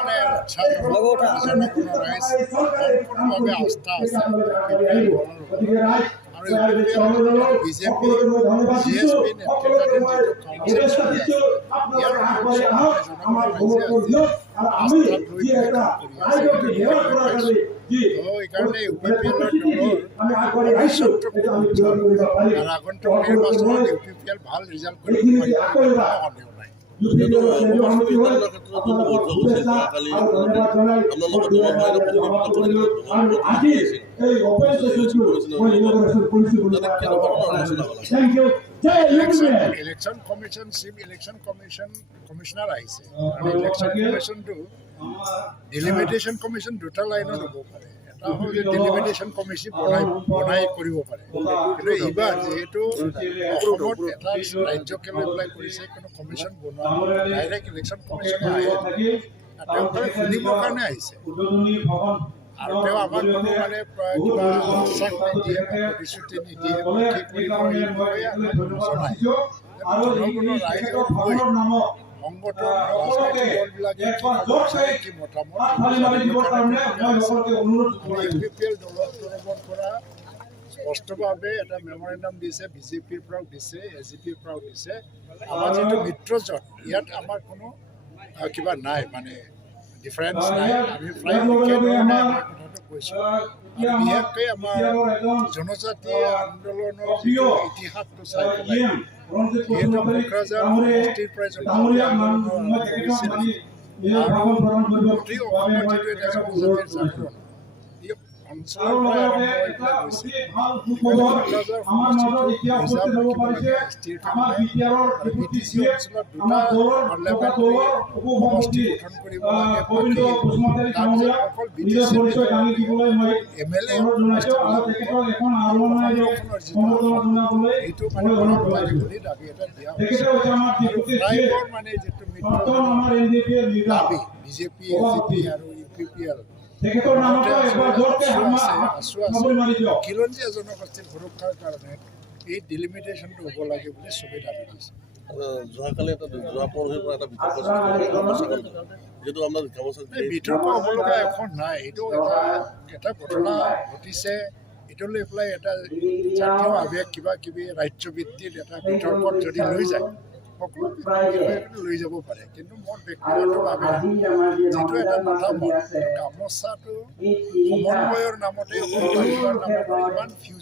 মানে জনগণৰ ৰাইজ সম্পূৰ্ণভাৱে আস্থা আছে আৰু বিজেপি GSP নেতৃত্বাধীন যিটো কাউন্সিল চলি আছে ইয়াৰ জনগণৰ ৰাইজে আজি আস্থাত লৈ কাম কৰি আছে। এইকাৰণে UPPL-ৰ দলৰ ভৱিষ্যতটো উজ্জ্বল আৰু আগন্তুক নিৰ্বাচনত UPPL ভাল ৰিজাল্ট কৰিব পাৰিব সন্দেহ নাই। Election commission chief election commissioner আহিছে আৰু ইলেকশ্যন কমিশ্যনটো ডিলিমিটেশ্যন কমিশ্যন দুটা লাইনত হ'ব পাৰে। এটা হ'ল যে ডিলিমিটেশ্যন কমিশ্যন বনাই কৰিব পাৰে, কিন্তু এইবাৰ যিহেতু অসমত এটা ৰাজ্যকে লৈ পেলাই কৰিছে কোনো কমিশ্যন বনোৱা ডাইৰেক্ট ইলেকশ্যন কমিশ্যনে আহে তেওঁ শুনিবৰ কাৰণে আহিছে আৰু তেওঁ আমাক কোনো মানে কিবা আশ্বাস নিদিয়ে প্ৰতিশ্ৰুতি নিদিয়ে কি কৰিব এই বিষয়ে আমাক জনায়। জনগণৰ ৰাইজক লৈ সংগঠন ৰাজনৈতিক দলবিলাকে কি মতামত UPPL দলৰ তৰফৰ পৰা স্পষ্টভাৱে এটা মেমৰেণ্ডাম দিছে, BJPৰ পৰাও দিছে, SGPৰ পৰাও দিছে। আমাৰ যিটো মিত্ৰজোঁট ইয়াত আমাৰ কোনো কিবা নাই, মানে ডিফাৰেঞ্চ নাই। আমি প্ৰায় একেধৰণে আমাৰ কথাটো কৈছোঁ আৰু বিশেষকৈ আমাৰ জনজাতি আন্দোলনৰ যিটো ইতিহাসটো চাই পেলাই যিহেতু কোকৰাঝাৰ সমষ্টিৰ পৰাই জনজাতি আন্দোলনৰ কৰিছিল আৰু গোটেই অসমত যিটো এটা জনজাতিৰ জাগৰণ এই অঞ্চলৰ পৰাই আৰম্ভ হৈ পেলাই গৈছে। কোকৰাঝাৰ সমষ্টিটো ৰিজাৰ্ভ ৰাখিব লাগে STৰ কাৰণে আৰু BTC অঞ্চলত দুটা পাৰ্লিয়ামেণ্টাৰী সমষ্টি গঠন কৰিব লাগে। তাৰপিছত অকল BTC MLA এইটো মানে বনাব লাগে বুলি দাবী এটা দিয়া হৈছে। আৰু প্ৰায়বোৰ মানে যিটো মিত্ৰ দাবী BJP, SGP আৰু UPPL খিলঞ্জীয়া জনগোষ্ঠীৰ সুৰক্ষাৰ কাৰণে এই ডিলিমিটেশ্যনটো হ'ব লাগে বুলি চবেই দাবী দিছে। বিতৰ্ক হ'ব লগা এখন নাই, এইটো এটা ঘটনা ঘটিছে। এইটো লৈ পেলাই এটা জাতীয় আৱেগ কিবা কিবি ৰাজ্যভিত্তিত এটা বিতৰ্কত যদি লৈ যায় সকলো বিষয়টো লৈ যাব পাৰে, কিন্তু মোৰ ব্যক্তিগতভাৱে যিটো এটা মতামত গামোচাটো সমন্বয়ৰ নামতে নামতে ইমান ফিউজ